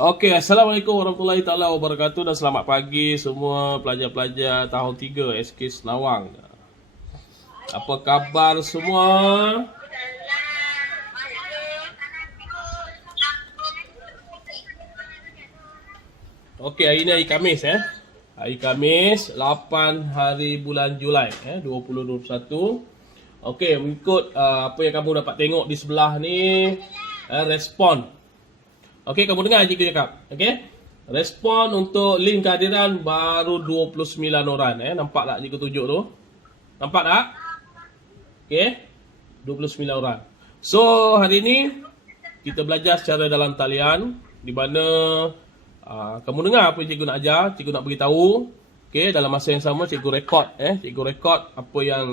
Okey, Assalamualaikum warahmatullahi taala wabarakatuh dan selamat pagi semua pelajar-pelajar tahun 3 SK Senawang. Apa khabar semua? Okey, hari ni hari Khamis Hari Khamis 8 hari bulan Julai 2021. Okey, mengikut apa yang kamu dapat tengok di sebelah ni, respon. Okey, kamu dengar cikgu cakap. Okey. Respon untuk link kehadiran baru 29 orang Nampak tak cikgu tunjuk tu? Nampak tak? Okey. 29 orang. So, hari ni kita belajar secara dalam talian di mana kamu dengar apa yang cikgu nak ajar, cikgu nak beritahu. Okey, dalam masa yang sama cikgu rekod cikgu rekod apa yang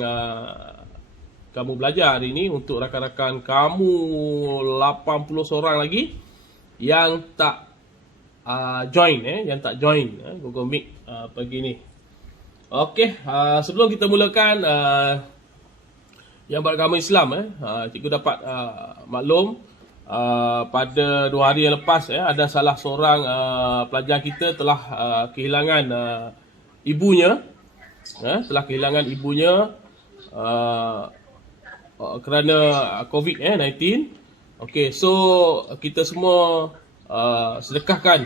kamu belajar hari ni untuk rakan-rakan kamu 80 seorang lagi yang tak join yang tak join Google Meet pagi ni. Okey, sebelum kita mulakan yang beragama Islam cikgu dapat maklum pada 2 hari yang lepas ada salah seorang pelajar kita telah kehilangan ibunya kerana COVID-19. Okey, so kita semua sedekahkan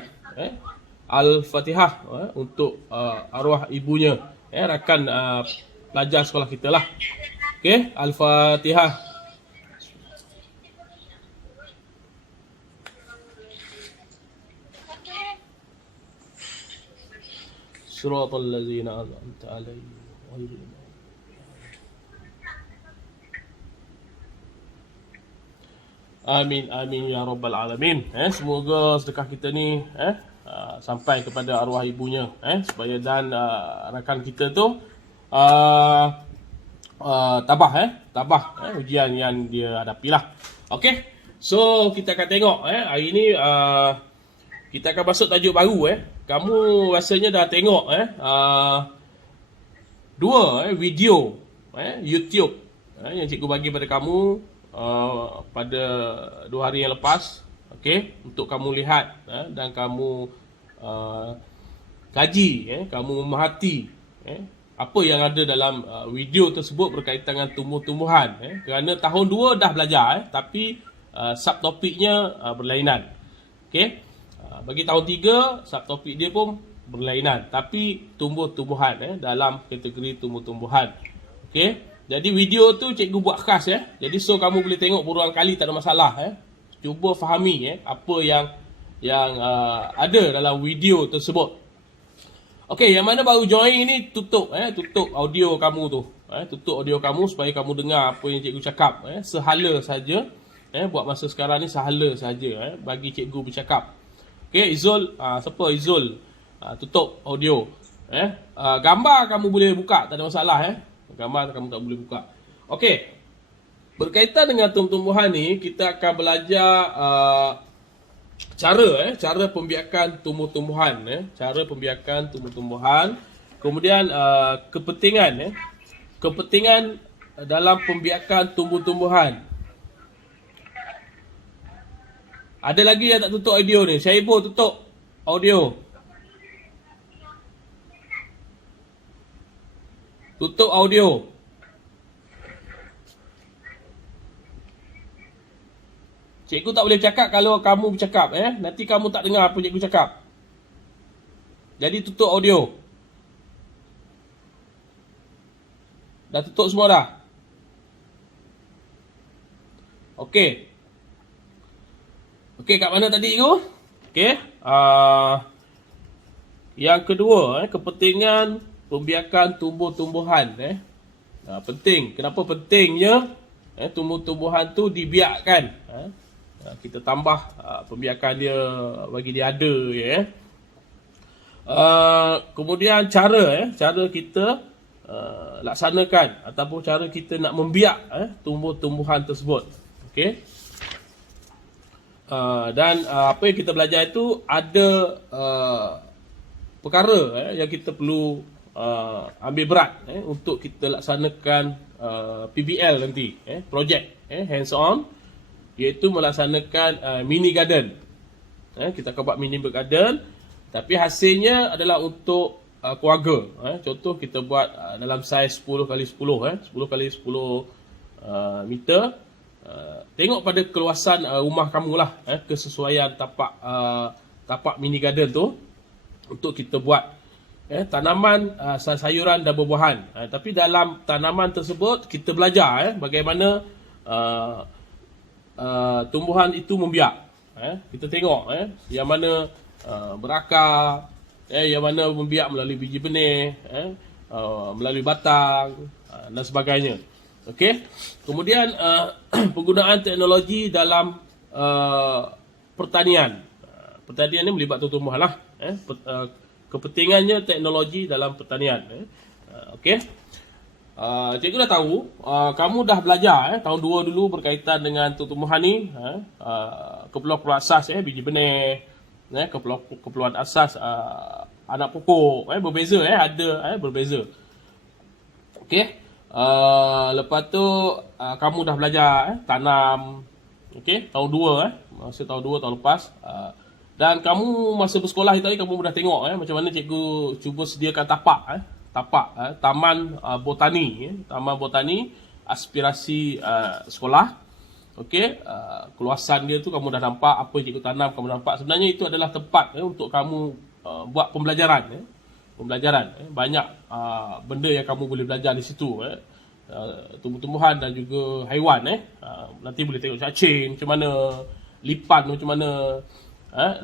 Al-Fatihah untuk arwah ibunya, rakan pelajar sekolah kita lah. Okey, Al-Fatihah. Siratal ladzina an'amta 'alaihim ghairil maghdubi. Amin amin ya rabbal alamin. Semoga sedekah kita ni sampai kepada arwah ibunya supaya dan rakan kita tu tabah ujian yang dia hadapilah. Okey. So kita akan tengok hari ni kita akan masuk tajuk baru Kamu rasanya dah tengok dua video YouTube yang cikgu bagi pada kamu pada 2 hari yang lepas. Okey, untuk kamu lihat dan kamu kaji kamu memerhati apa yang ada dalam video tersebut berkaitan dengan tumbuh-tumbuhan kerana tahun 2 dah belajar tapi subtopiknya berlainan. Okey, bagi tahun 3 subtopik dia pun berlainan tapi tumbuh-tumbuhan dalam kategori tumbuh-tumbuhan. Okey, jadi video tu cikgu buat khas Jadi so kamu boleh tengok berulang kali, tak ada masalah Cuba fahami apa yang ada dalam video tersebut. Okey, yang mana baru join ni tutup tutup audio kamu tu. Tutup audio kamu supaya kamu dengar apa yang cikgu cakap sehala saja. Buat masa sekarang ni sehala saja bagi cikgu bercakap. Okey, Izul, siapa Izul? Tutup audio. Gambar kamu boleh buka, tak ada masalah Gambar kamu tak boleh buka. Okey. Berkaitan dengan tumbuh-tumbuhan ni, kita akan belajar cara pembiakan tumbuh-tumbuhan cara pembiakan tumbuh-tumbuhan. Kemudian kepentingan dalam pembiakan tumbuh-tumbuhan. Ada lagi yang tak tutup audio ni? Syaibul, tutup audio. Tutup audio. Cikgu tak boleh cakap kalau kamu bercakap Nanti kamu tak dengar apa cikgu cakap. Jadi tutup audio. Dah tutup semua dah? Okey. Okey, kat mana tadi cikgu? Okey. Yang kedua kepentingan pembiakan tumbuh-tumbuhan penting. Kenapa pentingnya tumbuh-tumbuhan tu dibiarkan? Kita tambah pembiakan dia, bagi dia ada kemudian cara kita laksanakan ataupun cara kita nak membiak tumbuh-tumbuhan tersebut. Okey. Dan apa yang kita belajar itu ada perkara yang kita perlu ambil berat untuk kita laksanakan PBL nanti, projek hands on, iaitu melaksanakan mini garden. Kita akan buat mini bird garden, tapi hasilnya adalah untuk keluarga. Contoh kita buat dalam saiz 10x10, 10x10 meter. Tengok pada keluasan rumah kamu lah, kesesuaian tapak mini garden tu untuk kita buat tanaman sayuran dan buah-buahan. Tapi dalam tanaman tersebut kita belajar bagaimana tumbuhan itu membiak. Kita tengok yang mana berakar, yang mana membiak melalui biji benih, melalui batang dan sebagainya. Okey. Kemudian penggunaan teknologi dalam pertanian. Pertanian ni melibatkan tumbuhan lah. Kepentingannya teknologi dalam pertanian. Okey. Cikgu dah tahu, kamu dah belajar tahun 2 dulu berkaitan dengan tumbuhan ni, keperluan asas biji benih, keperluan asas anak pokok, berbeza, ada berbeza. Okey. Lepas tu kamu dah belajar tanam, okey, tahun 2 masa tahun 2 tahun lepas. Dan kamu masa bersekolah tadi kamu dah tengok macam mana cikgu cuba sediakan taman botani, aspirasi sekolah. Okey, keluasan dia tu kamu dah nampak, apa yang cikgu tanam kamu nampak. Sebenarnya itu adalah tempat untuk kamu buat pembelajaran. Banyak benda yang kamu boleh belajar di situ. Tumbuh-tumbuhan dan juga haiwan. Nanti boleh tengok cacing macam mana, lipan macam mana,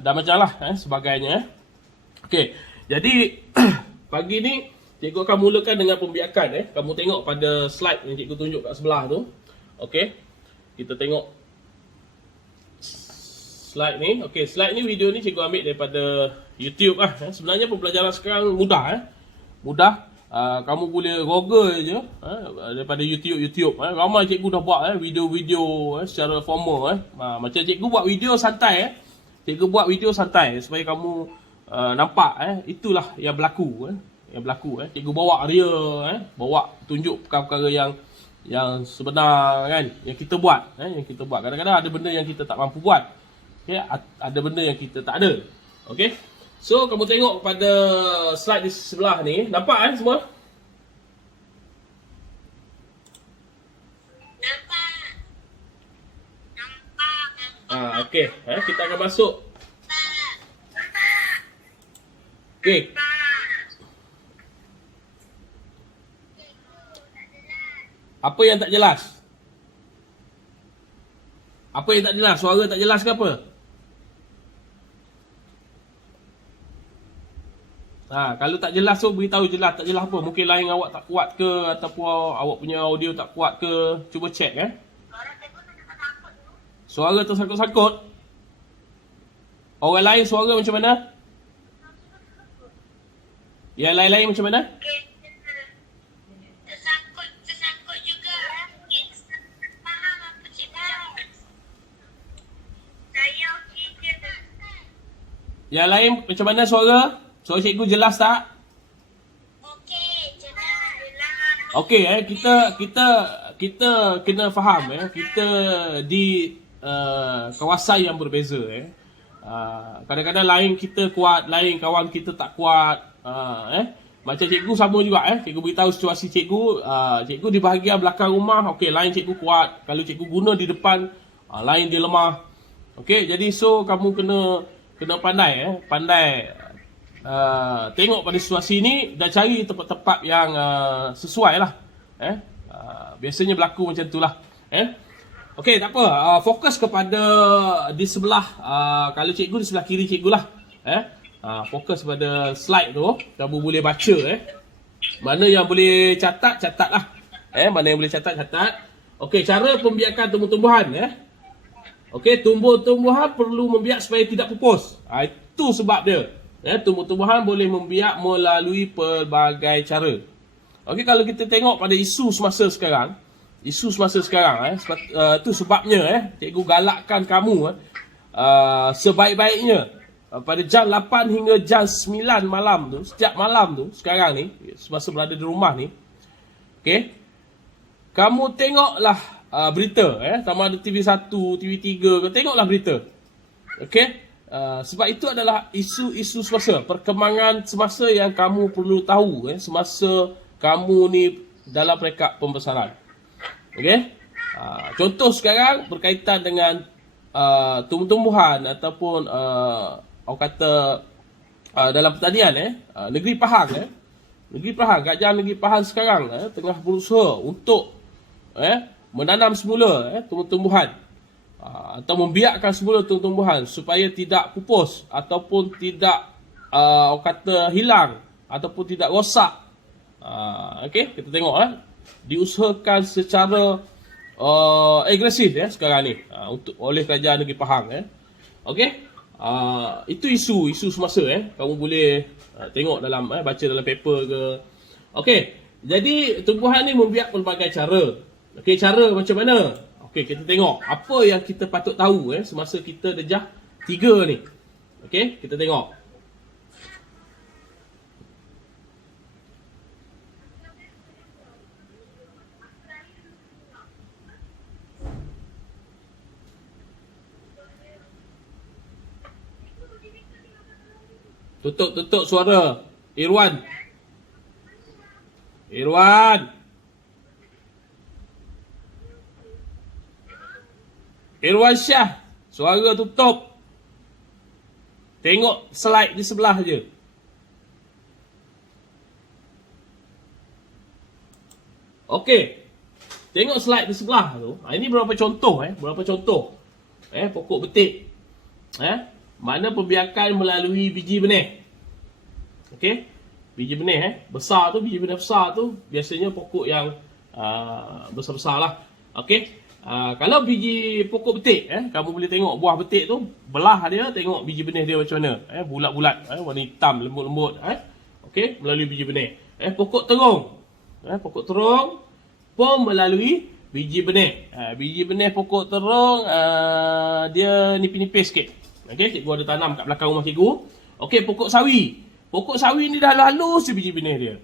dan macam lah sebagainya. Okey, jadi pagi ni cikgu akan mulakan dengan pembiakan. Kamu tengok pada slide yang cikgu tunjuk kat sebelah tu. Okey, kita tengok slide ni. Okey, slide ni, video ni cikgu ambil daripada YouTube lah. Sebenarnya pembelajaran sekarang mudah. Mudah. Kamu boleh google je daripada YouTube. Ramai cikgu dah buat video-video secara formal. Macam cikgu buat video santai. Cikgu buat video santai supaya kamu nampak itulah yang berlaku. Cikgu bawa real, bawa tunjuk perkara-perkara yang sebenar kan, yang kita buat. Kadang-kadang ada benda yang kita tak mampu buat. Ada benda yang kita tak ada. Okey. So kamu tengok pada slide di sebelah ni, nampak semua? Nampak. Okey, kita akan masuk. Okey. Apa yang tak jelas? Apa yang tak jelas? Suara tak jelas ke apa? Kalau tak jelas tu beritahu jelas, tak jelas apa. Mungkin line awak tak kuat ke, ataupun awak punya audio tak kuat ke. Cuba check Suara tersangkut-sangkut. Orang lain suara macam mana? Yang lain-lain macam mana? Tersangkut juga. Faham apa cikgu? Saya okey je. Yang lain macam mana suara? Suara cikgu jelas tak? Okey, jelas. Okey, kita kena faham kita di kawasan yang berbeza. Kadang-kadang lain kita kuat, lain kawan kita tak kuat. Macam cikgu sama juga. Cikgu beritahu situasi cikgu. Cikgu di bahagian belakang rumah, okey, lain cikgu kuat. Kalau cikgu guna di depan, lain dia lemah. Okey, jadi so kamu kena pandai tengok pada situasi ni dan cari tempat-tempat yang sesuai lah. Biasanya berlaku macam tu lah. Okey, tak apa. Fokus kepada di sebelah, kalau cikgu di sebelah kiri cikgu lah. Fokus pada slide tu. Kamu boleh baca. Mana yang boleh catat lah. Mana yang boleh catat. Okey, cara pembiakan tumbuh-tumbuhan. Okey, tumbuh-tumbuhan perlu membiak supaya tidak pupus. Itu sebab dia. Tumbuh-tumbuhan boleh membiak melalui pelbagai cara. Okey, kalau kita tengok pada isu semasa sekarang, itu sebabnya cikgu galakkan kamu sebaik-baiknya pada jam 8 hingga jam 9 malam tu, setiap malam tu sekarang ni, semasa berada di rumah ni, okey, kamu tengoklah berita, sama ada TV1, TV3, tengoklah berita. Okey, Sebab itu adalah isu-isu semasa, perkembangan semasa yang kamu perlu tahu semasa kamu ni dalam peringkat pembesaran. Okey? Contoh sekarang berkaitan dengan tumbuh-tumbuhan ataupun orang kata dalam pertanian Negeri Pahang Negeri Pahang, Kerajaan Negeri Pahang sekarang tengah berusaha untuk menanam semula tumbuh-tumbuhan atau membiarkan semula tumbuh-tumbuhan supaya tidak pupus ataupun tidak orang kata hilang ataupun tidak rosak. Okey, kita tengok diusahakan secara agresif sekarang ni untuk oleh Kerajaan Negeri Pahang Okey. Itu isu semasa kamu boleh tengok dalam baca dalam paper ke. Okey, jadi tumbuhan ni membiak pelbagai cara. Okey, cara macam mana? Okey, kita tengok apa yang kita patut tahu semasa kita darjah 3 ni. Okey, kita tengok. Tutup suara. Irwan Syah, suara tutup. Tengok slide di sebelah je. Okey. Tengok slide di sebelah tu. Ini beberapa contoh pokok betik. Mana pembiakan melalui biji benih. Okey. Biji benih besar tu, biji benih besar tu biasanya pokok yang besar-besar lah. Okey. Kalau biji pokok betik kamu boleh tengok buah betik tu, belah dia, tengok biji benih dia macam mana. Bulat-bulat, warna hitam, lembut-lembut. Okey, melalui biji benih. Pokok terung. Pokok terung pun melalui biji benih. Biji benih pokok terung dia nipis-nipis sikit. Okey, cikgu ada tanam kat belakang rumah cikgu. Okey, pokok sawi. Pokok sawi ni dah halus je biji benih dia.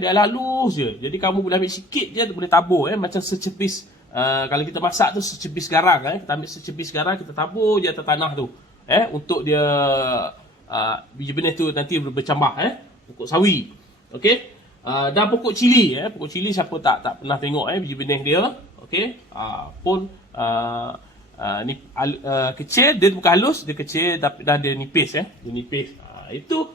Dia halus je. Jadi kamu boleh ambil sikit je, boleh tabur macam secepis. Kalau kita masak tu secepis garang. Kita ambil secepis garang, kita tabur je atas tanah tu. Untuk dia biji benih tu nanti bercambah. Pokok sawi. Okey. Dan pokok cili. Pokok cili siapa tak pernah tengok biji benih dia. Okey. Pun kecil, dia bukan halus, dia kecil dan dia nipis dia nipis. Itu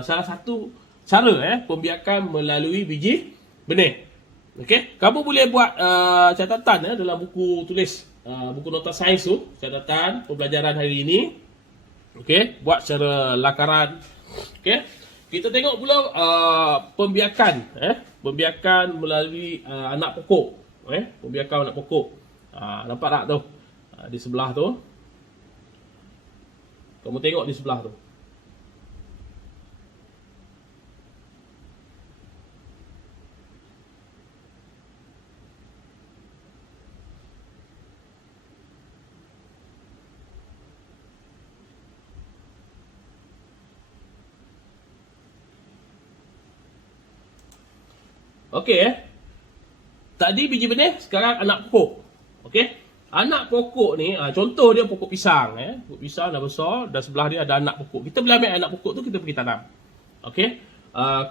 salah satu cara pembiakan melalui biji benih. Okey, kamu boleh buat catatan dalam buku tulis buku nota sains tu, catatan pembelajaran hari ini. Okey, buat secara lakaran. Okey, kita tengok pula pembiakan melalui anak pokok. Pembiakan anak pokok. Nampak tak tu? Di sebelah tu. Kamu tengok di sebelah tu. Okey Tadi biji benih, sekarang anak pokok. Okey. Anak pokok ni, contoh dia pokok pisang. Pokok pisang dah besar, dan sebelah dia ada anak pokok. Kita boleh ambil anak pokok tu, kita pergi tanam. Okey.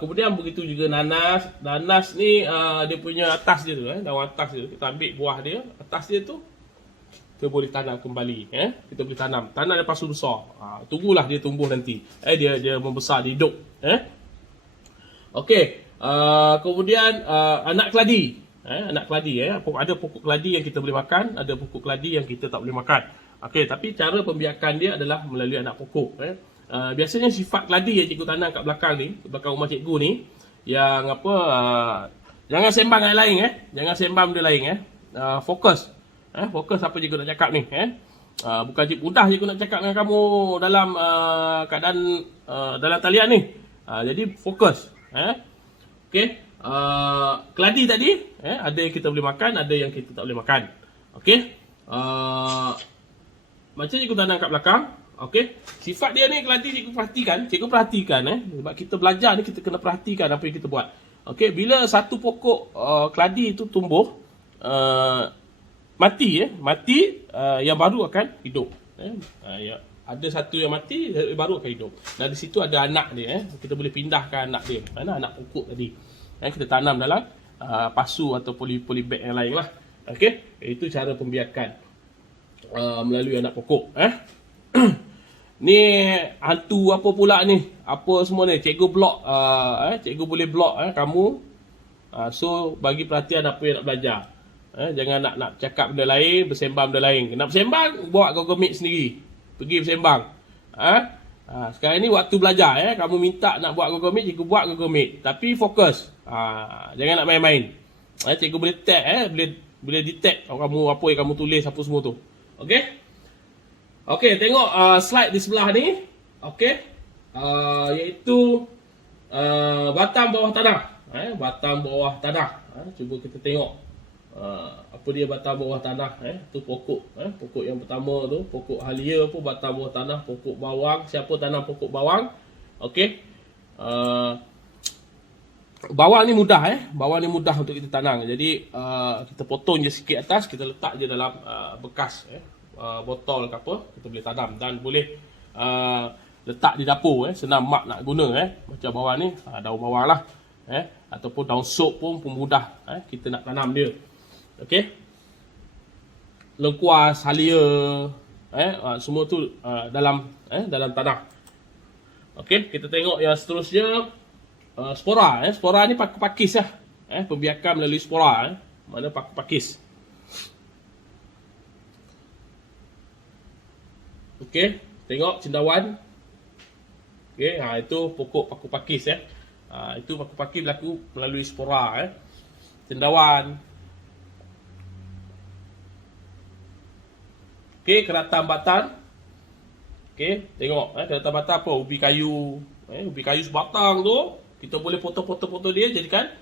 Kemudian begitu juga nanas. Nanas ni dia punya atas dia tu, daun atas dia tu. Kita ambil buah dia, atas dia tu kita boleh tanam kembali. Kita boleh tanam. Tanam lepas tu besar. Tunggulah dia tumbuh nanti. Dia membesar, dia hidup. Okey. Kemudian anak keladi. Anak keladi. Ada pokok keladi yang kita boleh makan, ada pokok keladi yang kita tak boleh makan. Okey, tapi cara pembiakan dia adalah melalui anak pokok. Biasanya sifat keladi yang cikgu tanam kat belakang ni, belakang rumah cikgu ni, yang apa, jangan sembang yang lain. Jangan sembang benda lain. Fokus. Fokus apa cikgu nak cakap ni. Bukan mudah cikgu nak cakap dengan kamu dalam keadaan dalam talian ni. Jadi fokus. Okey. Keladi tadi ada yang kita boleh makan, ada yang kita tak boleh makan. Okey. Macam cikgu tanam kat belakang. Okey. Sifat dia ni keladi cikgu perhatikan. Sebab kita belajar ni kita kena perhatikan apa yang kita buat. Okey, bila satu pokok keladi itu tumbuh, mati yang baru akan hidup. ada satu yang mati, baru akan hidup. Dan di situ ada anak dia. Kita boleh pindahkan anak dia. Mana anak pokok tadi. Kita tanam dalam pasu atau polybag yang lain lah. Okey, itu cara pembiakan melalui anak pokok. Ni hantu apa pula ni? Apa semua ni? Cikgu block. Cikgu boleh block kamu. So bagi perhatian apa yang nak belajar. Jangan nak cakap benda lain, bersembang benda lain. Nak bersembang, bawa Google Meet sendiri. Pergi bersembang. Sekarang ni waktu belajar. Kamu minta nak buat Google Meet, cikgu buat Google Meet. Tapi fokus. Jangan nak main-main. Cikgu boleh tag, boleh detect kamu apa yang kamu tulis, apa semua tu. Okey? Okey, tengok slide di sebelah ni. Okey? Iaitu batang bawah tanah. Batang bawah tanah. Cuba kita tengok. Apa dia batang bawah tanah. Tu pokok. Pokok yang pertama tu, pokok halia pun batang bawah tanah, pokok bawang. Siapa tanam pokok bawang? Okey. Bawang ni mudah. Bawang ni mudah untuk kita tanam. Jadi kita potong je sikit atas, kita letak je dalam bekas botol ke apa, kita boleh tanam dan boleh letak di dapur. Senang mak nak guna. Macam bawang ni, daun bawang lah. Ataupun daun sop pun mudah kita nak tanam dia. Okey. Lengkuas, halia, semua tu dalam tanah. Okey, kita tengok yang seterusnya, spora. Spora ni pakis lah. Pembiakan melalui spora. Mana pakis. Okey, tengok cendawan. Okey, itu pokok paku pakis. Itu paku pakis berlaku melalui spora. Cendawan. Okey, keratang batang. Okey, tengok keratang batang apa? Ubi kayu. Ubi kayu sebatang tu, kita boleh potong-potong dia jadikan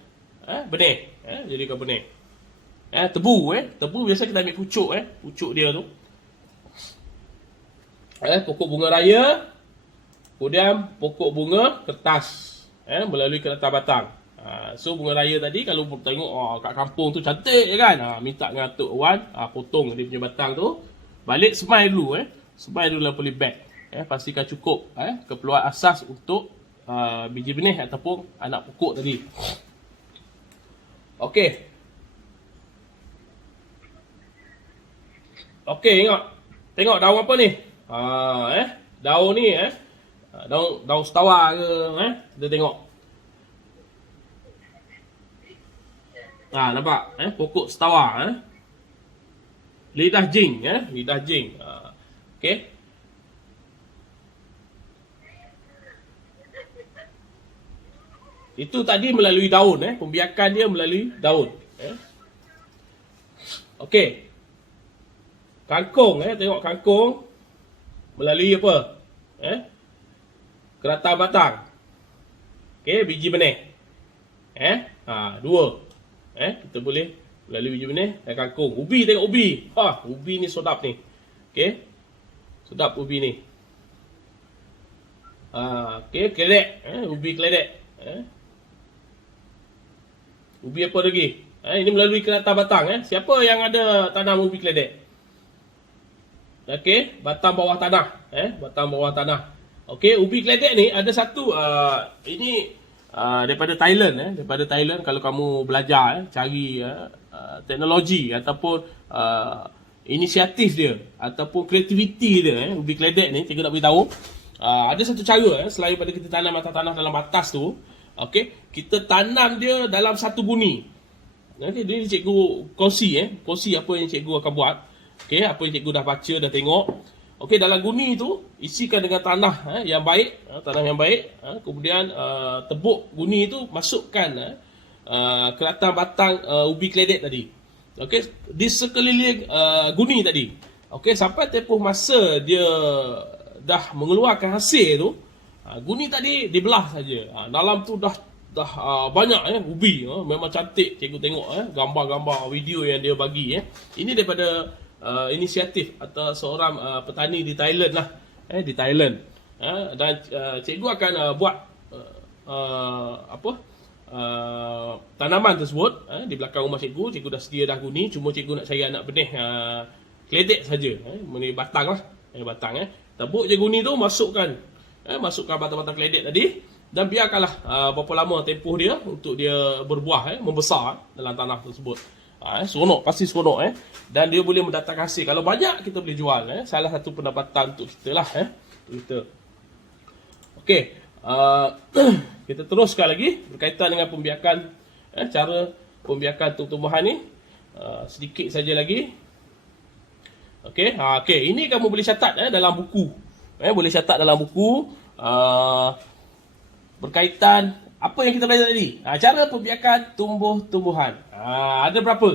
benih. Jadikan benih. Tebu. Tebu biasa kita ambil pucuk. Pucuk dia tu. Pokok bunga raya. Kemudian pokok bunga kertas. Melalui keratang batang. So bunga raya tadi kalau tengok kat kampung tu cantik je kan. Minta dengan Tok Wan potong dia punya batang tu. Balik semai dulu. Semai dulu dalam polybag. Pastikan cukup keperluan asas untuk biji benih ataupun anak pokok tadi. Okey. Okey, tengok daun apa ni? Daun ni daun setawa ke? Kita tengok. Nampak? Pokok setawa. Lidah jing. Lidah jing. Okey. Itu tadi melalui daun. Pembiakan dia melalui daun. Okey. Kangkung. Tengok kangkung. Melalui apa? Keratang batang. Okey, biji benih. Dua. Kita boleh melalui biji benih dan kangkung. Ubi, tengok ubi. Ubi ni sedap ni. Okey. Sedap ubi ni. Okey, keledek. Ubi keledek. Ubi apa lagi? Ini melalui keratang batang. Siapa yang ada tanam ubi keledek? Okey, batang bawah tanah. Batang bawah tanah. Okey, ubi keledek ni ada satu ini daripada Thailand. Daripada Thailand, kalau kamu belajar cari teknologi ataupun inisiatif dia ataupun kreativiti dia, ubi keledek ni, cikgu nak beritahu. Ada satu cara selain daripada kita tanam atas tanah dalam batas tu. Okey, kita tanam dia dalam satu guni. Okey, ini cikgu kongsi apa yang cikgu akan buat. Okey, apa yang cikgu dah baca, dah tengok. Okey, dalam guni tu isikan dengan tanah yang baik, tanah yang baik. Kemudian tebuk guni tu, masukkan keratang batang ubi keledek tadi. Okey, di sekeliling guni tadi. Okey, sampai tempoh masa dia dah mengeluarkan hasil tu, guni tadi dibelah saja. Dalam tu dah banyak ubi. Memang cantik, cikgu tengok gambar-gambar video yang dia bagi. Ini daripada inisiatif atau seorang petani di Thailand lah. Di Thailand. Dan cikgu akan buat tanaman tersebut di belakang rumah cikgu. Cikgu dah sedia dah guni. Cuma cikgu nak cari anak benih keledek saja. Ini batang lah. Batang Tabuk je guni tu, masukkan batang-batang keledek tadi dan biarkanlah berapa lama tempoh dia untuk dia berbuah, membesar dalam tanah tersebut. Seronok, pasti seronok dan dia boleh mendatangkan hasil. Kalau banyak kita boleh jual, salah satu pendapatan untuk kita lah kita. Okey, kita teruskan lagi berkaitan dengan pembiakan, cara pembiakan tumbuh-tumbuhan ni. Sedikit saja lagi. Okey, ini kamu boleh catat dalam buku. Boleh catat dalam buku berkaitan apa yang kita belajar tadi. Cara pembiakan tumbuh-tumbuhan. Ada berapa?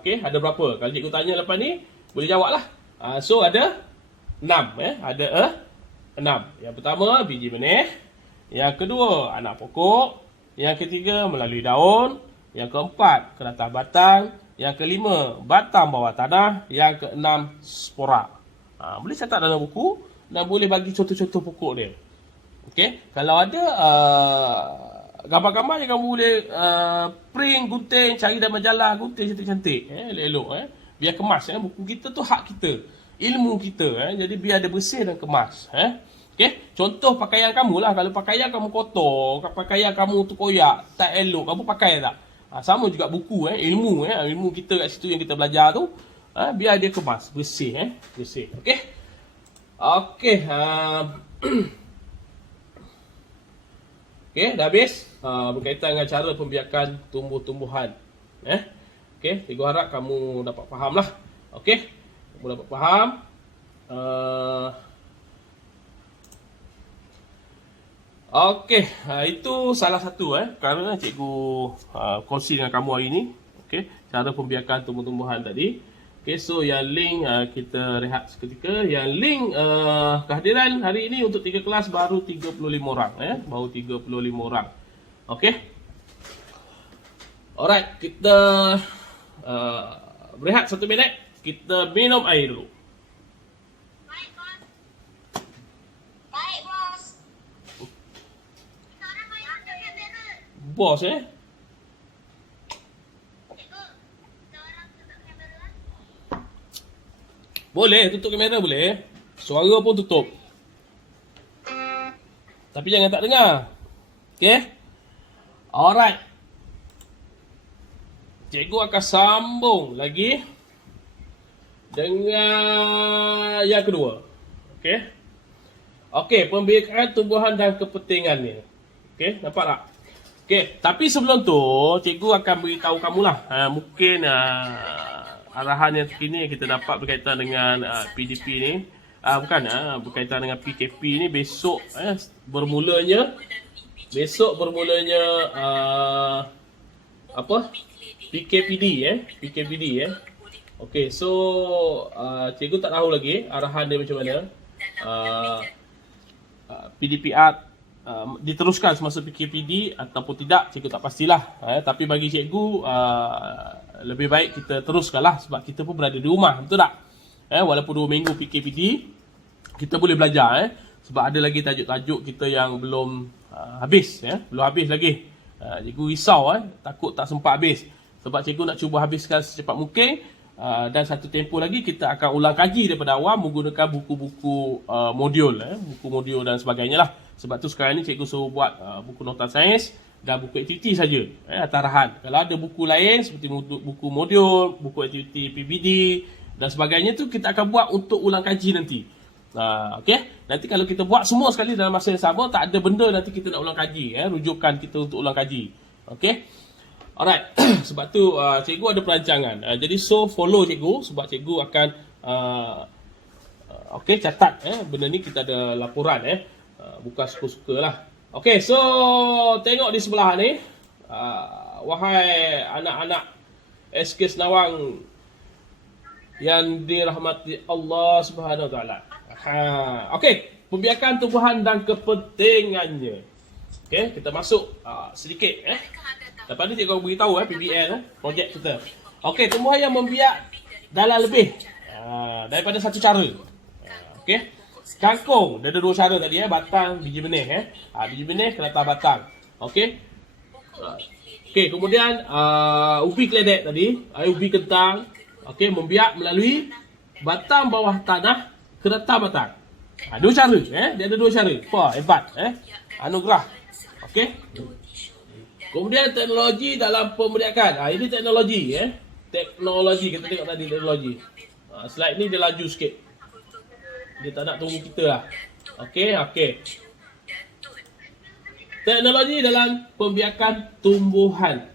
Okey, ada berapa? Kalau cikgu tanya lepas ni, boleh jawablah. So ada 6, ada 6. Yang pertama biji benih, yang kedua anak pokok, yang ketiga melalui daun, yang keempat ke atas batang, yang kelima batang bawah tanah, yang keenam spora. Boleh catat dalam buku dan boleh bagi contoh-contoh pokok dia. Okey, kalau ada gambar-gambar yang kamu boleh print, gunting, cari dalam majalah, gunting cantik-cantik, elok-elok, biar kemas. Buku kita tu hak kita, ilmu kita, jadi biar dia bersih dan kemas. Okey, contoh pakaian kamu lah. Kalau pakaian kamu kotor, pakaian kamu tu koyak, tak elok, kamu pakai tak? Sama juga buku, ilmu kita kat situ yang kita belajar tu, biar dia kemas, bersih, bersih. Okey. Okey, okey, dah habis berkaitan dengan cara pembiakan tumbuh-tumbuhan. Okey, cikgu harap kamu dapat faham lah. Okey, kamu dapat faham. Okey, itu salah satu kerana cikgu kongsi dengan kamu hari ini. Okey, cara pembiakan tumbuh-tumbuhan tadi. Okey, so yang link kita rehat seketika. Yang link kehadiran hari ini untuk 3 kelas baru 35 orang, baru 35 orang. Okey. Alright, kita berehat 1 minit. Kita minum air dulu. Baik, bos. Baik, bos. Sekarang main apa kamera? Bos Cikgu, seorang tutup kamera. Boleh, tutup kamera boleh. Suara pun tutup. Tapi jangan tak dengar. Okey? Alright. Cikgu akan sambung lagi dengan yang kedua. Okey? Okey, pembiakan tumbuhan dan kepentingannya. Okey, nampak tak? Okey, tapi sebelum tu, cikgu akan beritahu kamulah. Mungkin arahan yang terkini yang kita dapat berkaitan dengan PDP ni. Berkaitan dengan PKP ni besok bermulanya PKPD. Okey, so cikgu tak tahu lagi arahan dia macam mana. PDPR diteruskan semasa PKPD ataupun tidak, cikgu tak pastilah. Tapi bagi cikgu lebih baik kita teruskanlah sebab kita pun berada di rumah, betul tak? Walaupun 2 minggu PKPD, kita boleh belajar sebab ada lagi tajuk-tajuk kita yang belum habis, belum habis lagi. Cikgu risau takut tak sempat habis. Sebab cikgu nak cuba habiskan secepat mungkin, dan satu tempoh lagi kita akan ulang kaji daripada awal menggunakan buku-buku modul, buku modul dan sebagainya lah. Sebab tu sekarang ni cikgu suruh buat buku nota sains dan buku aktiviti saja, arahan. Kalau ada buku lain seperti buku modul, buku aktiviti PBD dan sebagainya tu kita akan buat untuk ulang kaji nanti. Okey, nanti kalau kita buat semua sekali dalam masa yang sama, tak ada benda nanti kita nak ulang kaji, rujukan kita untuk ulang kaji. Okey. Alright. Sebab tu cikgu ada perancangan. Jadi so follow cikgu sebab cikgu akan okey, catat benda ni, kita ada laporan bukan suka-suka lah. Okey, so tengok di sebelah ni, wahai anak-anak SK Senawang yang dirahmati Allah Subhanahu Wa Taala. Okey, pembiakan tumbuhan dan kepentingannya. Okey, kita masuk sedikit lepas ni cikgu beritahu PBL projek kita. Okey, tumbuhan yang membiak dalam lebih daripada satu cara. Okey, kangkung dia ada 2 cara tadi, batang, biji benih. Biji benih kena atas batang. Okey. Okey, kemudian ubi keledek tadi, ubi kentang. Okey, membiak melalui batang bawah tanah kereta batang. Dua cara, dia ada dua cara. Wah, hebat, anugerah. Okey. Kemudian teknologi dalam pemberiakan. Ini teknologi, teknologi, kita tengok tadi teknologi. Slide ni dia laju sikit. Dia tak nak tunggu kita lah. Okey. Teknologi dalam pembiakan tumbuhan.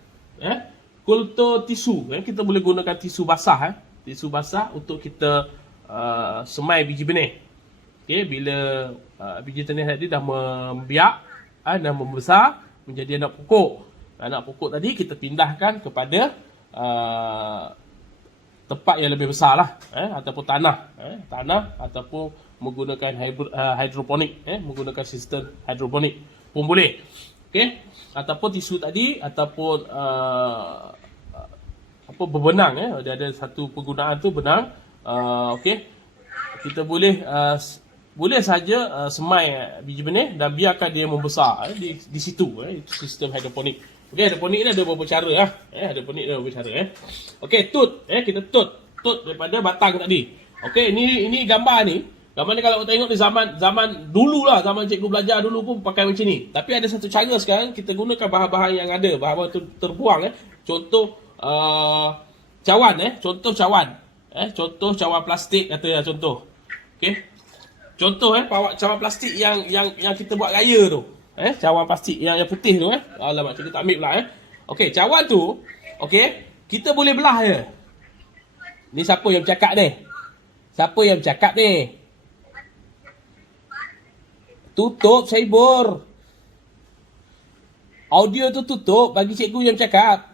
Kultur tisu. Kita boleh gunakan tisu basah. Tisu basah untuk kita semai biji benih. Okey, bila biji benih tadi dah membiak, dah membesar menjadi anak pokok. Anak pokok tadi kita pindahkan kepada tempat yang lebih besar lah, ataupun tanah, ataupun menggunakan hidroponik, menggunakan sistem hidroponik pun boleh. Okey, ataupun tisu tadi, ataupun berbenang, dia ada satu penggunaan tu benang. Okey, kita boleh saja semai biji benih dan biarkan dia membesar di situ. Itu sistem hidroponik. Okey, hidroponik ni ada beberapa cara lah. Hidroponik ada beberapa cara. Okey, tut. Kita tut daripada batang tadi. Okey, ini gambar ni. Gambar ni kalau tengok ni zaman dulu lah, zaman cikgu belajar dulu pun pakai macam ni. Tapi ada satu cara sekarang, kita gunakan bahan-bahan yang ada, bahan-bahan terbuang. Contoh cawan. Contoh cawan. Contoh cawan plastik kata contoh. Okey. Contoh cawan plastik yang kita buat raya tu. Cawan plastik yang putih tu. Alamak, kita tak ambil pula. Okey, cawan tu, okey, kita boleh belah je. Ni siapa yang bercakap ni? Siapa yang bercakap ni? Tutup, Saibur. Audio tu tutup, bagi cikgu yang bercakap.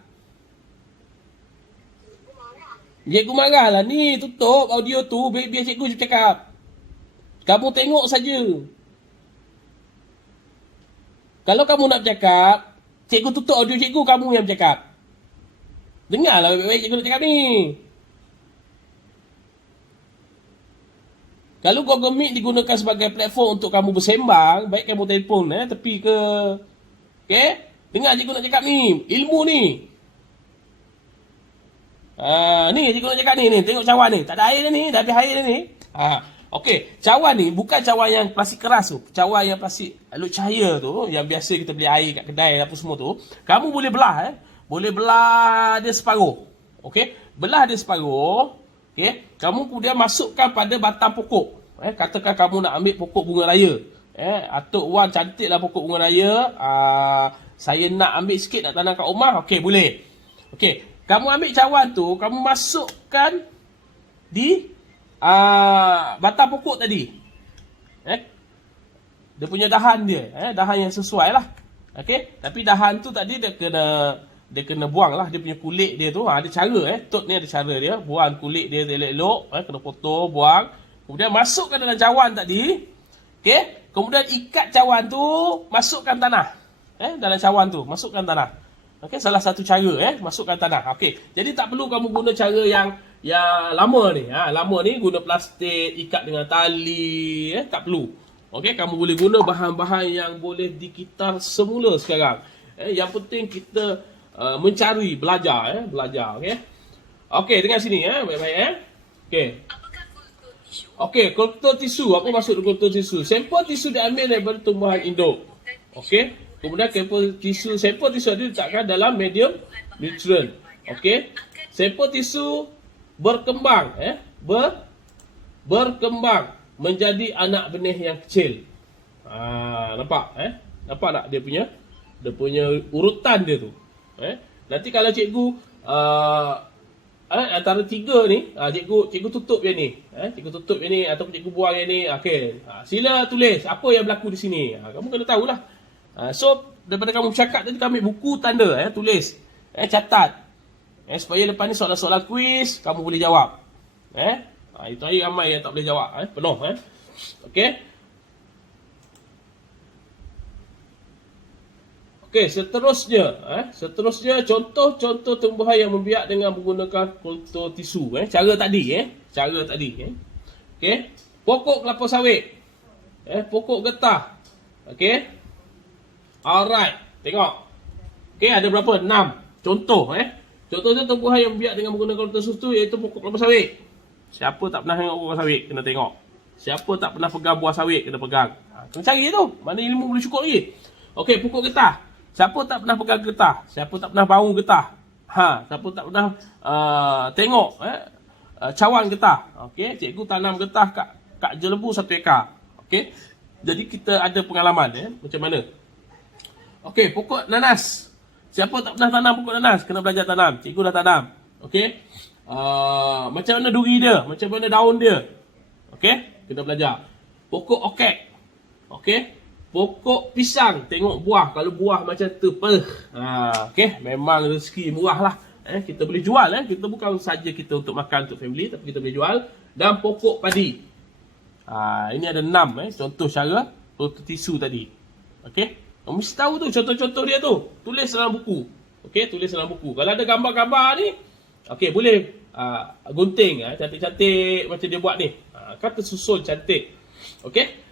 Cikgu marah lah ni, tutup audio tu, biar cikgu bercakap. Kamu tengok saja. Kalau kamu nak bercakap, cikgu tutup audio cikgu, kamu yang bercakap. Dengarlah baik-baik cikgu nak cakap ni. Kalau Google Meet digunakan sebagai platform untuk kamu bersembang, baik kamu telefon tepi ke. Okey? Dengar cikgu nak cakap ni, ilmu ni. Ni cikgu nak cakap ni, tengok cawan ni. Tak ada air dah ni, dah habis air dah ni. Okey, cawan ni bukan cawan yang plastik keras tu. Cawan yang plastik alut cahaya tu, yang biasa kita beli air kat kedai apa semua tu. Kamu boleh belah Boleh belah dia separuh. Okey, belah dia separuh. Okey, kamu kemudian masukkan pada batang pokok. Katakan kamu nak ambil pokok bunga raya. Atuk Wan cantiklah pokok bunga raya. Saya nak ambil sikit nak tanam kat rumah. Okey, boleh. Okey, kamu ambil cawan tu, kamu masukkan di batang pokok tadi. Dia punya dahan dia, dahan yang sesuai lah. Okey, tapi dahan tu tadi dia kena buang lah, dia punya kulit dia tu. Ada cara, tot ni ada cara dia. Buang kulit dia elok-elok, kena potong, buang. Kemudian masukkan dalam cawan tadi. Okey, kemudian ikat cawan tu, masukkan tanah. Dalam cawan tu, masukkan tanah. Okey, salah satu cara, masukkan tanah. Okey, jadi tak perlu kamu guna cara yang lama ni. Lama ni guna plastik, ikat dengan tali, tak perlu. Okey, kamu boleh guna bahan-bahan yang boleh dikitar semula sekarang. Yang penting kita mencari, belajar, okey. Okey, dengar sini, baik-baik, Okey. Okey, kultur tisu. Apa maksud kultur tisu? Sampel tisu diambil daripada tumbuhan induk. Okey. Kemudian sampel tisu diletakkan dalam medium nutrient. Okey. Sampel tisu berkembang, berkembang menjadi anak benih yang kecil. Nampak, nampak tak dia punya urutan dia tu. Nanti kalau cikgu antara tiga ni, cikgu tutup yang ni. Cikgu tutup yang ni ataupun cikgu buang yang ni. Okey. Sila tulis apa yang berlaku di sini. Kamu kena tahulah. So daripada kamu bercakap tadi, kamu ambil buku tanda, tulis, catat. Supaya lepas ni soalan-soalan kuis kamu boleh jawab. Itu hari ramai yang tak boleh jawab, penuh. Okey. Okey, seterusnya contoh-contoh tumbuhan yang membiak dengan menggunakan kultur tisu. Cara tadi. Okey. Pokok kelapa sawit. Pokok getah. Okey. Alright, tengok. Okey, ada berapa? 6 contoh. Contohnya tumbuhan yang biak dengan menggunakan kultur tisu tu iaitu pokok kelapa sawit. Siapa tak pernah tengok pokok kelapa sawit? Kena tengok. Siapa tak pernah pegang buah sawit kena pegang. Kena cari tu. Mana ilmu boleh cukup lagi. Okey, pokok getah. Siapa tak pernah pegang getah? Siapa tak pernah bau getah? Siapa tak pernah tengok cawan getah? Okey, cikgu tanam getah kat Jelebu 1 ekar. Okey. Jadi kita ada pengalaman macam mana. Okey, pokok nanas. Siapa tak pernah tanam pokok nanas? Kena belajar tanam. Cikgu dah tanam. Okey. Macam mana duri dia? Macam mana daun dia? Okey, kita belajar. Pokok okek. Okey. Pokok pisang. Tengok buah. Kalau buah macam tu. Okey, memang rezeki murah lah. Kita boleh jual. Kita bukan saja kita untuk makan untuk family, tapi kita boleh jual. Dan pokok padi. Ini ada 6 contoh cara untuk tisu tadi. Okey. Mesti tahu tu contoh-contoh dia tu. Tulis dalam buku. Okey, tulis dalam buku. Kalau ada gambar-gambar ni, okey, boleh gunting cantik-cantik macam dia buat ni. Kan tersusun cantik. Okey.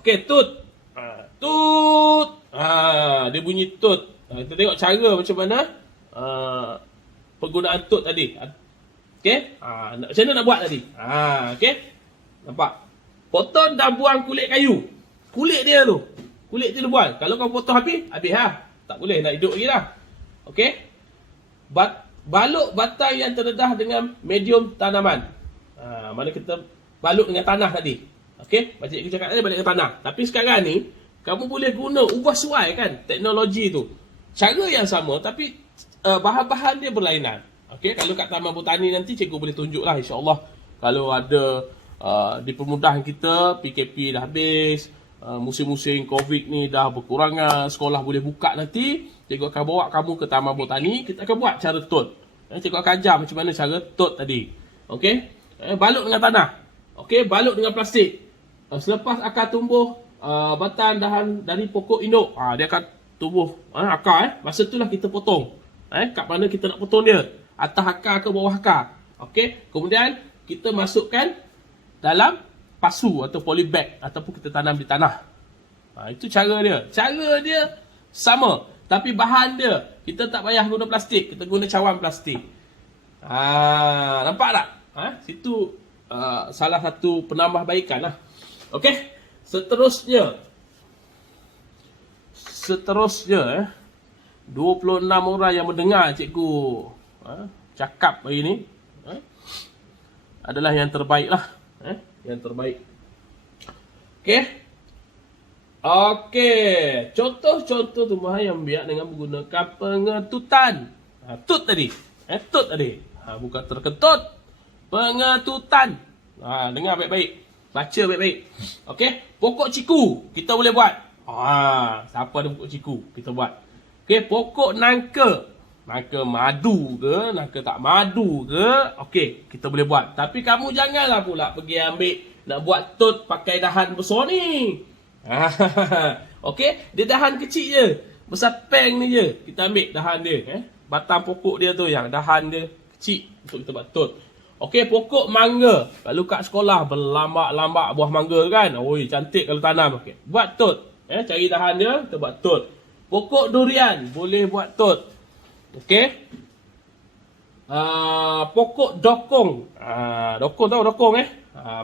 Okey, tut. Tut. Dia bunyi tut. Kita tengok cara macam mana penggunaan tut tadi. Okey. Macam mana nak buat tadi? Okey. Nampak? Potong dan buang kulit kayu. Kulit dia tu. Kulit dia buang. Kalau kau potong habis lah. Tak boleh nak hidup lagi dah. Okey. Balut batang yang terdedah dengan medium tanaman. Mana kita balut dengan tanah tadi. Okey, macam cikgu cakap tadi balik dengan tanah. Tapi sekarang ni, kamu boleh ubah suai kan teknologi tu. Cara yang sama tapi bahan-bahan dia berlainan. Okey, kalau kat Taman Botani nanti cikgu boleh tunjuklah insya-Allah. Kalau ada dipermudahkan kita, PKP dah habis, musim-musim Covid ni dah berkurangan, sekolah boleh buka nanti, cikgu akan bawa kamu ke Taman Botani, kita akan buat cara tut. Cikgu akan ajar macam mana cara tut tadi. Okey. Balut dengan tanah. Okey, balut dengan plastik. Selepas akan tumbuh batang dahan dari pokok induk. Dia akan tumbuh akar. Masa itulah kita potong. Kat mana kita nak potong dia? Atas akar ke bawah akar. Okey, kemudian kita masukkan dalam pasu atau polybag ataupun kita tanam di tanah. Itu cara dia. Cara dia sama, tapi bahan dia kita tak payah guna plastik, kita guna cawan plastik. Nampak tak? Situ salah satu penambahbaikan lah. Okey. Seterusnya 26 orang yang mendengar cikgu cakap hari ni adalah yang terbaik lah. Yang terbaik. Okey. Okey. Contoh-contoh tumbuhan yang biak dengan menggunakan pengetutan. Tut tadi. Tut tadi. Bukan terkentut. Pengetutan. Dengar baik-baik. Baca baik-baik. Okey. Pokok ciku. Kita boleh buat. Siapa ada pokok ciku? Kita buat. Okey. Pokok nangka. Nangka madu ke? Nangka tak madu ke? Okey. Kita boleh buat. Tapi kamu janganlah pula pergi ambil. Nak buat tut pakai dahan besar ni. Okey. Dia dahan kecil je. Besar peng ni je. Kita ambil dahan dia. Batang pokok dia tu yang dahan dia kecil. Untuk kita buat tut. Okey, pokok mangga. Kalau kat sekolah berlambak-lambak buah mangga kan. Oi, cantik kalau tanam. Okey, buat tut. Cari dahan dia, kita buat tut. Pokok durian, boleh buat tut. Okey. Pokok dokong. Dokong tahu dokong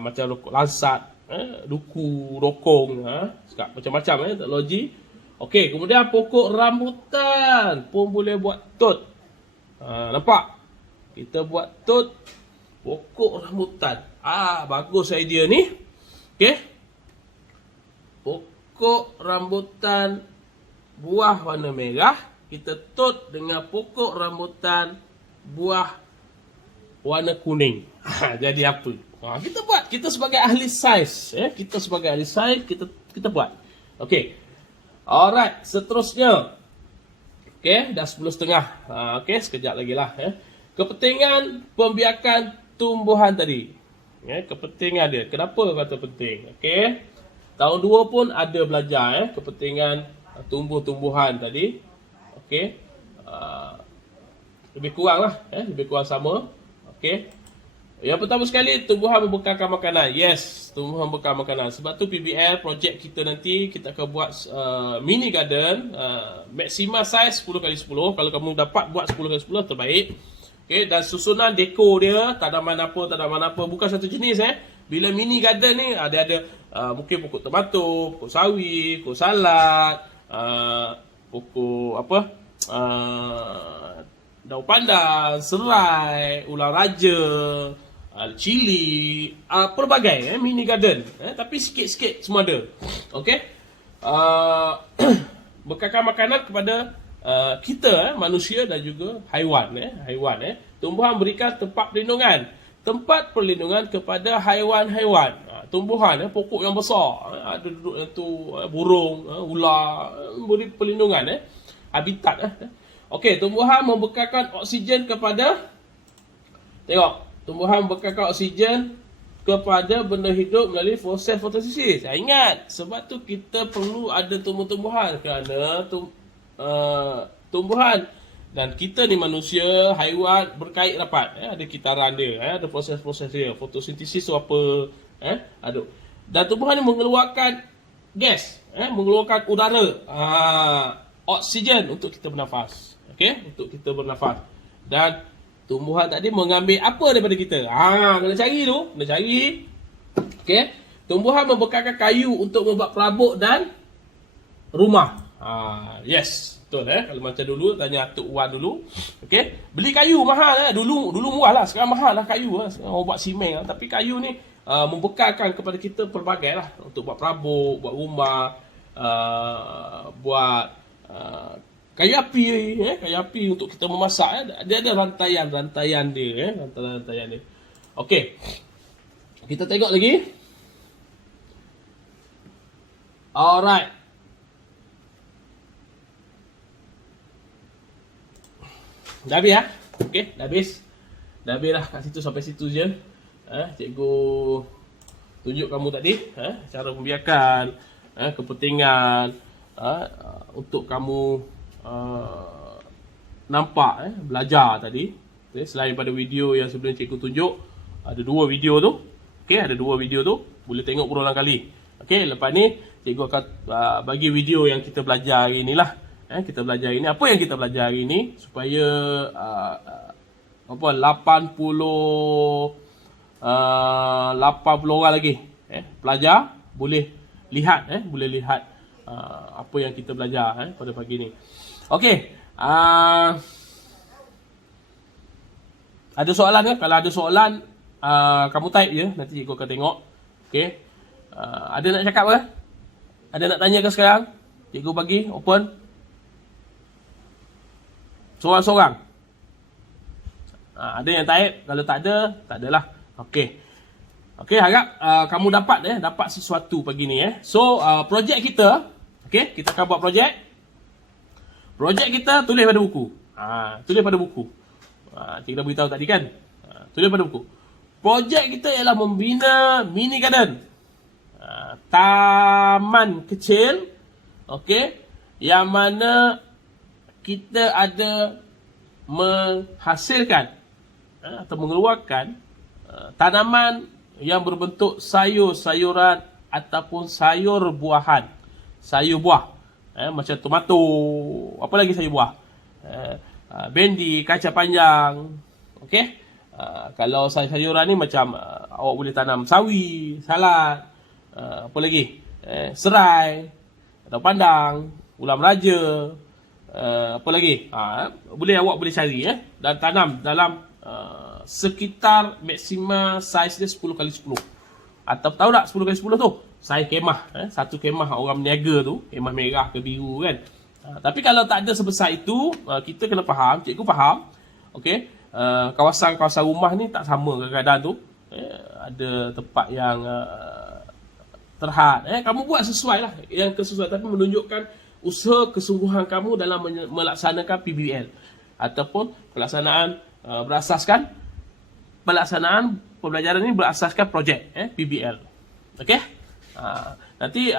macam dokong lansat, duku, dokong, macam-macam teknologi. Okey, kemudian pokok rambutan pun boleh buat tut. Nampak? Kita buat tut. Pokok rambutan. Bagus idea ni. Okey. Pokok rambutan buah warna merah. Kita tut dengan pokok rambutan buah warna kuning. Jadi apa? Kita buat. Kita sebagai ahli saiz. Kita sebagai ahli saiz, kita buat. Okey. Alright. Seterusnya. Okey. Dah 10.30. Okey. Sekejap lagi lah. Kepentingan pembiakan tumbuhan tadi. Kepentingan dia. Kenapa kata penting? Okey. Tahun 2 pun ada belajar kepentingan tumbuh-tumbuhan tadi. Okey. Lebih kurang lah. Lebih kurang sama. Okey. Yang pertama sekali, tumbuhan membekalkan makanan. Yes, tumbuhan membekal makanan. Sebab tu PBL, projek kita nanti, kita akan buat mini garden. Maksima size 10x10. Kalau kamu dapat buat 10x10, terbaik. Okay, dan susunan dekor dia, tanaman apa, bukan satu jenis Bila mini garden ni dia ada mungkin pokok tomato, pokok sawi, pokok salad, pokok apa? Daun pandan, serai, ulang raja, cili, pelbagai mini garden. Tapi sikit-sikit semua ada. Okey. Bekalkan makanan kepada kita manusia dan juga haiwan. Tumbuhan berikan tempat perlindungan. Tempat perlindungan kepada haiwan-haiwan. Tumbuhan, pokok yang besar. Ada duduk yang tu, burung, ular, beri perlindungan. Habitat. Okey, tumbuhan membekalkan oksigen kepada, tengok, tumbuhan membekalkan oksigen kepada benda hidup melalui proses fotosintesis. Ingat, sebab tu kita perlu ada tumbuh-tumbuhan kerana tumbuhan dan kita ni manusia, haiwan berkait rapat. Ada kitaran dia, ada proses-proses dia. Fotosintesis tu apa? Ada. Dan tumbuhan ni mengeluarkan gas, mengeluarkan udara, oksigen untuk kita bernafas. Okey, untuk kita bernafas. Dan tumbuhan tadi mengambil apa daripada kita? Kena cari tu, kena cari. Okey, tumbuhan membekalkan kayu untuk membuat perabot dan rumah. Yes, betul kalau macam dulu tanya Atuk Wan dulu. Okey, beli kayu mahal dulu murah lah, sekarang mahal lah kayu sekarang orang buat simen tapi kayu ni membekalkan kepada kita pelbagai lah untuk buat perabot, buat rumah, buat kayu api, kayu api untuk kita memasak. Dia ada rantaian dia, rantaian dia. Okey, kita tengok lagi. Alright. Dah habis Okey, dah habis. Dah habis lah kat situ, sampai situ je. Cikgu tunjuk kamu tadi cara membiarkan kepentingan untuk kamu nampak belajar tadi. Okay, selain pada video yang sebelum cikgu tunjuk, ada 2 video tu. Okey, ada 2 video tu. Boleh tengok berulang kali. Okey, lepas ni cikgu akan bagi video yang kita belajar hari ni lah. Kita belajar hari ni. Apa yang kita belajar hari ni supaya 80 orang lagi pelajar boleh lihat apa yang kita belajar pada pagi ni. Okey, ada soalan ke? Kalau ada soalan kamu type je, nanti cikgu akan tengok. Okey, ada nak cakap ke? Ada nak tanya ke sekarang? Cikgu bagi open seorang-seorang. Ada yang type, kalau tak ada, tak adalah. Okey. Okey, harap kamu dapat sesuatu pagi ni So, projek kita, okey, kita akan buat projek. Projek kita tulis pada buku. Tulis pada buku. Cikgu dah beritahu tadi kan? Tulis pada buku. Projek kita ialah membina mini garden. Taman kecil, okey, yang mana kita ada menghasilkan atau mengeluarkan tanaman yang berbentuk sayur-sayuran ataupun sayur buahan. Sayur buah. Macam tomato, apa lagi sayur buah? Bendi, kacang panjang. Okey? Kalau sayur-sayuran ni macam awak boleh tanam sawi, salad, apa lagi? Serai, daun pandang, ulam raja, apa lagi? Awak boleh cari dan tanam dalam sekitar maksima saiz dia 10x10. Atau tahu tak 10x10 tu? Saiz kemah, satu kemah orang berniaga tu, kemah merah ke biru kan. Tapi kalau tak ada sebesar itu, kita kena faham, cikgu faham. Okey, kawasan-kawasan rumah ni tak sama kadang-kadang tu. Ada tempat yang terhad. Kamu buat sesuai lah yang sesuai, tapi menunjukkan usaha kesungguhan kamu dalam melaksanakan PBL ataupun pelaksanaan pelaksanaan pembelajaran ini berasaskan projek PBL. Okey? Nanti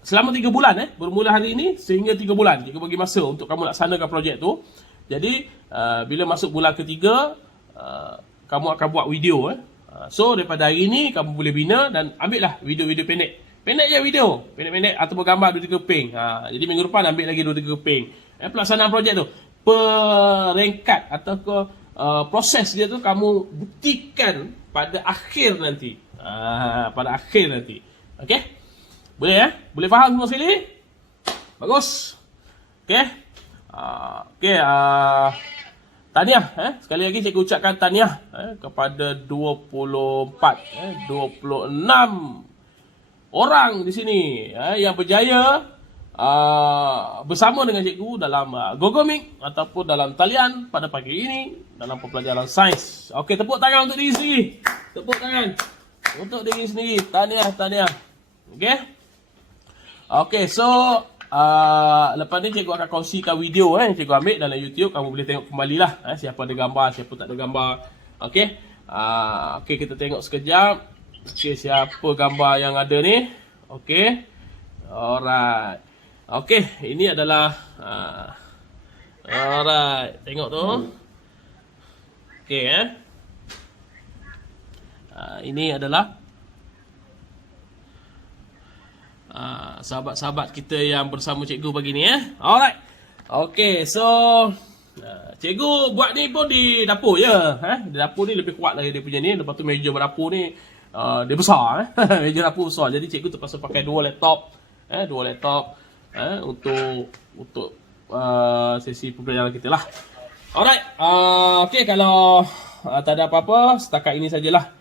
selama 3 bulan bermula hari ini sehingga 3 bulan kita bagi masa untuk kamu laksanakan projek tu. Jadi bila masuk bulan ketiga kamu akan buat video so daripada hari ini kamu boleh bina dan ambillah video-video pendek. Pendek je video, pendek-pendek ataupun gambar 2-3 keping. Jadi minggu depan ambil lagi 2-3 keping. Pelaksanaan projek tu, peringkat atau proses dia tu kamu buktikan pada akhir nanti. Pada akhir nanti. Okey? Boleh ya? Boleh faham semua sekali? Bagus. Okey. Okey, tahniah sekali lagi cikgu ucapkan tahniah kepada 26 orang di sini yang berjaya bersama dengan cikgu dalam Google Meet ataupun dalam talian pada pagi ini dalam pembelajaran sains. Okey, tepuk tangan untuk diri sendiri. Tepuk tangan untuk diri sendiri. Tahniah. Okey. Okey, so lepas ni cikgu akan kongsikan video yang cikgu ambil dalam YouTube. Kamu boleh tengok kembali lah siapa ada gambar, siapa tak ada gambar. Okey. Okey, kita tengok sekejap. Okey, siapa gambar yang ada ni? Okey. Alright. Okey, ini adalah alright, tengok tu. Okey ini adalah sahabat-sahabat kita yang bersama cikgu pagi ni Alright. Okey, so cikgu buat ni pun di dapur je. Di dapur ni lebih kuat lagi dia punya ni. Lepas tu meja berdapur ni dia besar meja dapur besar. Jadi cikgu terpaksa pakai dua laptop untuk sesi pembelajaran kita lah. Alright. Okey, kalau tak ada apa-apa, setakat ini sajalah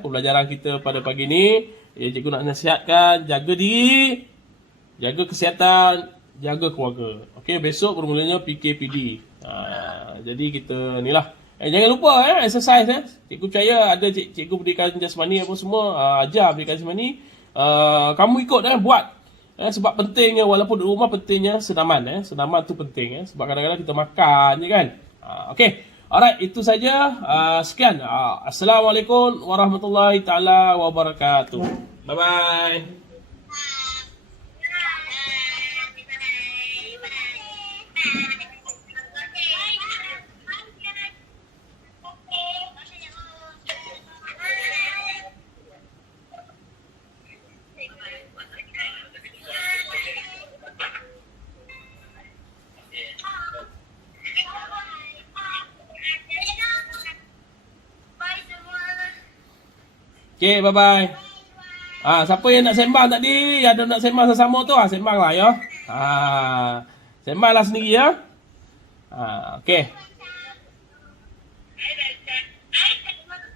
pembelajaran kita pada pagi ni. Cikgu nak nasihatkan, jaga diri, jaga kesihatan, jaga keluarga. Okey, besok bermulanya PKPD. Jadi kita ni lah. Jangan lupa exercise Cikgu percaya ada cikgu pendidikan jasmani apa semua, ajar pendidikan jasmani. Kamu ikut buat. Sebab pentingnya, walaupun di rumah pentingnya senaman. Senaman tu penting sebab kadang-kadang kita makan je kan. Okey. Alright, itu saja. Sekian. Assalamualaikum warahmatullahi taala wabarakatuh. Bye bye. Okay, bye-bye. Siapa yang nak sembang tadi, ada nak sembang sesama tu, sembanglah ya. Sembanglah sendiri ya. Okay.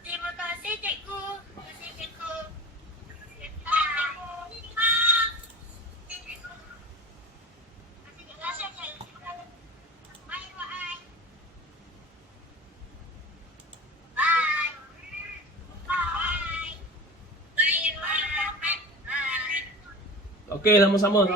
Terima kasih cikgu. Okay, sama-sama.